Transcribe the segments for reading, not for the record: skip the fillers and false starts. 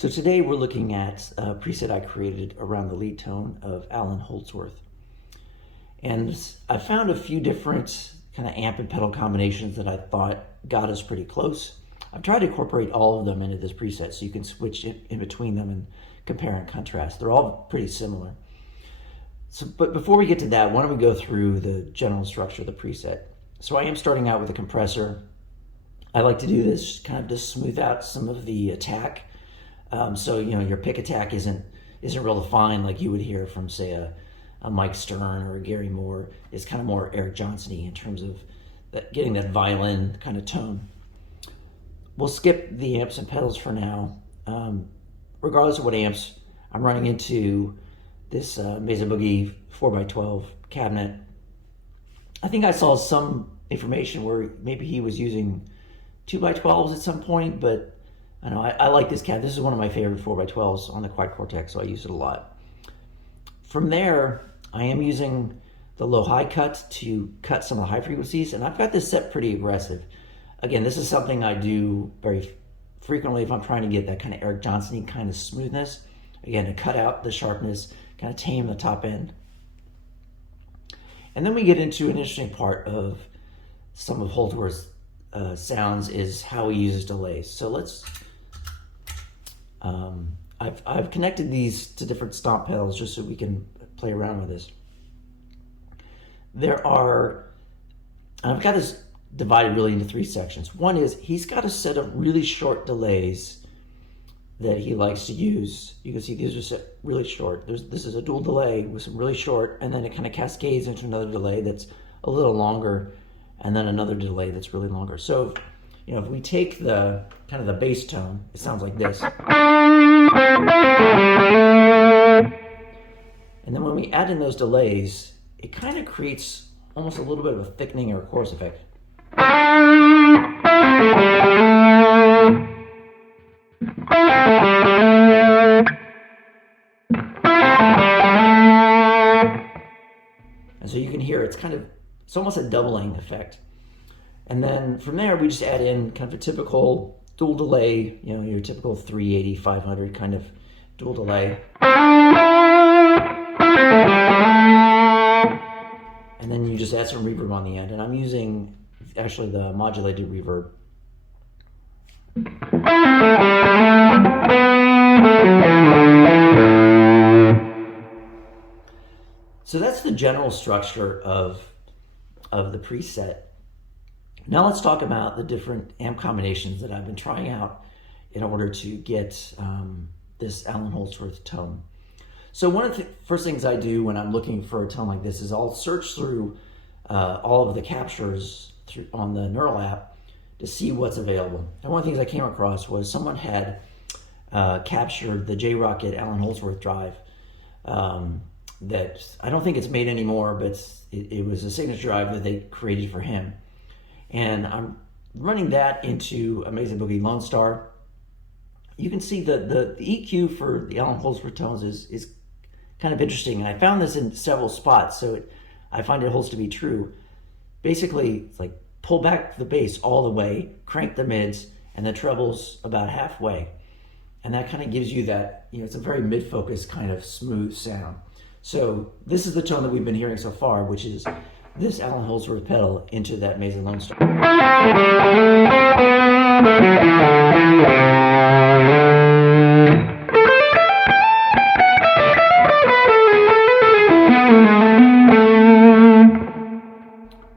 So today we're looking at a preset I created around the lead tone of Allan Holdsworth. And I found a few different kind of amp and pedal combinations that I thought got us pretty close. I've tried to incorporate all of them into this preset so you can switch in between them and compare and contrast. They're all pretty similar. But before we get to that, why don't we go through the general structure of the preset. So I am starting out with a compressor. I like to do this kind of to smooth out some of the attack. So your pick attack isn't real defined like you would hear from, say, a Mike Stern or a Gary Moore. It's kind of more Eric Johnson-y in terms of getting that violin kind of tone. We'll skip the amps and pedals for now. Regardless of what amps, I'm running into this Mesa Boogie 4x12 cabinet. I think I saw some information where maybe he was using 2x12s at some point, but I know I like this cabinet. This is one of my favorite 4x12s on the quad Cortex, so I use it a lot. From there, I am using the low-high cut to cut some of the high frequencies, and I've got this set pretty aggressive. Again, this is something I do very frequently if I'm trying to get that kind of Eric Johnson-y kind of smoothness. Again, to cut out the sharpness, kind of tame the top end. And then we get into an interesting part of some of Holdsworth's sounds is how he uses delays. So let's, I've connected these to different stomp pedals just so we can play around with this. I've got this divided really into three sections. One is he's got a set of really short delays that he likes to use. You can see these are set really short. This is a dual delay with some really short, and then it kind of cascades into another delay that's a little longer, and then another delay that's really longer. So, if we take the kind of the bass tone, it sounds like this. And then when we add in those delays, it kind of creates almost a little bit of a thickening or a chorus effect. And so you can hear it's almost a doubling effect. And then from there, we just add in kind of a typical dual delay, your typical 380, 500 kind of dual delay. And then you just add some reverb on the end. And I'm using actually the modulated reverb. So that's the general structure of the preset. Now let's talk about the different amp combinations that I've been trying out in order to get this Allan Holdsworth tone. So one of the first things I do when I'm looking for a tone like this is I'll search through all of the captures on the Neural app to see what's available. And one of the things I came across was someone had captured the J-Rocket Allan Holdsworth drive that I don't think it's made anymore, but it was a signature drive that they created for him. And I'm running that into a Mesa Boogie Lone Star. You can see the EQ for the Allan Holdsworth tones is kind of interesting. And I found this in several spots, so I find it holds to be true. Basically, it's like pull back the bass all the way, crank the mids, and the trebles about halfway. And that kind of gives you that, it's a very mid-focus kind of smooth sound. So this is the tone that we've been hearing so far, which is this Allan Holdsworth pedal into that Mesa Lone Star.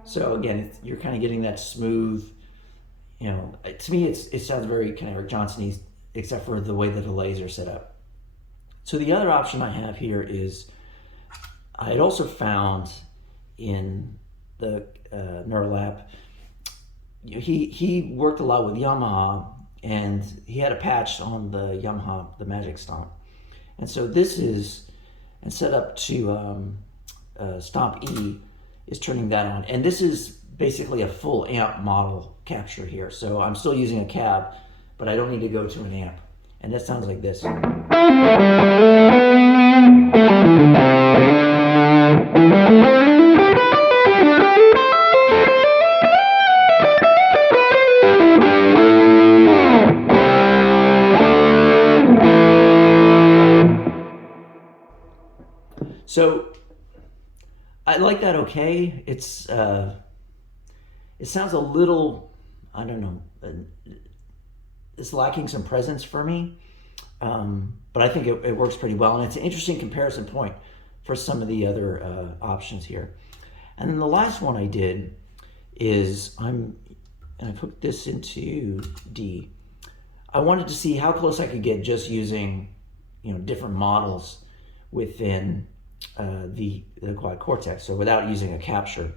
So again, you're kind of getting that smooth, to me it sounds very kind of Eric Johnson-y, except for the way the delays are set up. So the other option I have here is I had also found in the Neural app, he worked a lot with Yamaha, and he had a patch on the Yamaha, the Magic Stomp. And so this is, and set up to Stomp E, is turning that on. And this is basically a full amp model capture here. So I'm still using a cab, but I don't need to go to an amp. And that sounds like this. So I like that okay. It sounds a little, I don't know, it's lacking some presence for me. But I think it works pretty well, and it's an interesting comparison point for some of the other options here. And then the last one I did is I hooked this into D. I wanted to see how close I could get just using, different models within the quad Cortex, so without using a capture.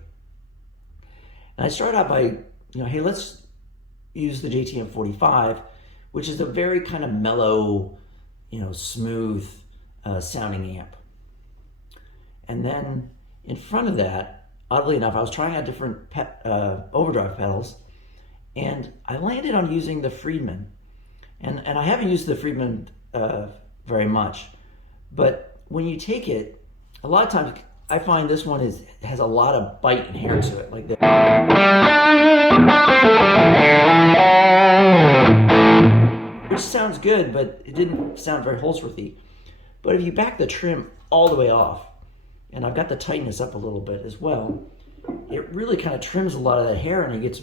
And I started out by, hey, let's use the JTM 45, which is a very kind of mellow, smooth sounding amp. And then in front of that, oddly enough, I was trying out different overdrive pedals, and I landed on using the Friedman. And I haven't used the Friedman very much, but when you take it, a lot of times I find this one has a lot of bite and hair to it, like this. Which sounds good, but it didn't sound very Holdsworthy. But if you back the trim all the way off, and I've got the tightness up a little bit as well, it really kind of trims a lot of that hair, and it gets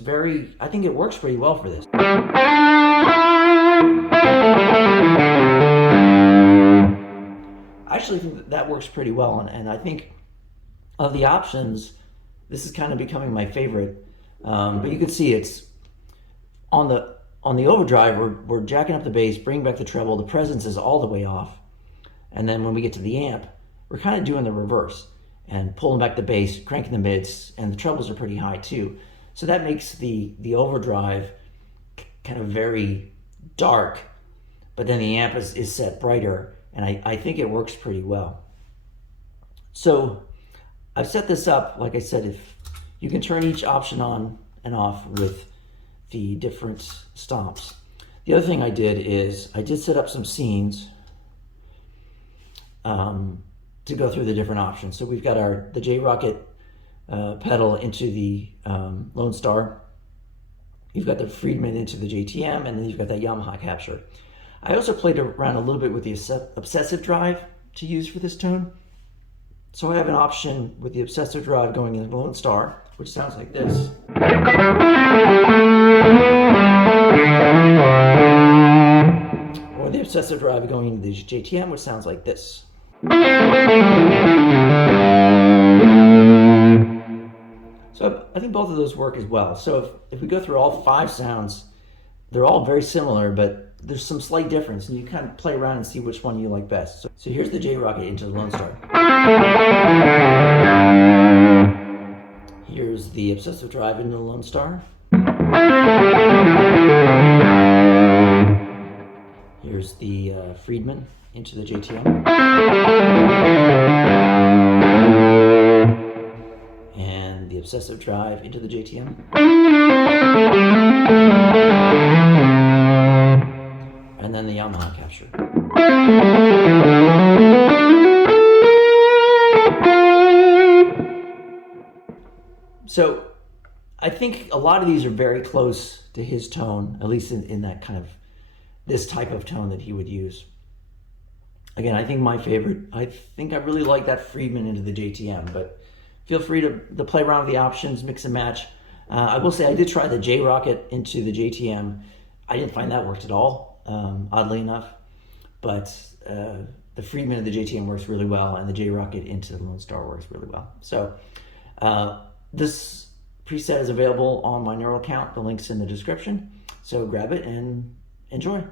I think it works pretty well for this. I actually think that works pretty well, and I think of the options, this is kind of becoming my favorite. But you can see it's on the overdrive, we're jacking up the bass, bringing back the treble, the presence is all the way off. And then when we get to the amp, we're kind of doing the reverse and pulling back the bass, cranking the mids, and the trebles are pretty high too. So that makes the overdrive kind of very dark, but then the amp is set brighter, and I think it works pretty well. So I've set this up, like I said, if you can turn each option on and off with the different stops. The other thing I did is I did set up some scenes to go through the different options. So we've got the J-Rocket pedal into the Lone Star. You've got the Friedman into the JTM, and then you've got that Yamaha capture. I also played around a little bit with the obsessive drive to use for this tone. So I have an option with the obsessive drive going into the Lone Star, which sounds like this. Or the obsessive drive going into the JTM, which sounds like this. So I think both of those work as well. So if we go through all 5 sounds, they're all very similar, but there's some slight difference, and you kind of play around and see which one you like best. So here's the J-Rocket into the Lone Star. Here's the obsessive drive into the Lone Star. Here's the Friedman into the JTM. And the obsessive drive into the JTM. And then the Yamaha capture. So I think a lot of these are very close to his tone, at least in that kind of, this type of tone that he would use. Again, I think my favorite, I think I really like that Friedman into the JTM, but feel free to play around with the options, mix and match. I will say I did try the J-Rocket into the JTM. I didn't find that worked at all, oddly enough, but the Friedman of the JTM works really well, and the J-Rocket into the Lone Star works really well. So this preset is available on my Neural account. The link's in the description. So grab it and enjoy.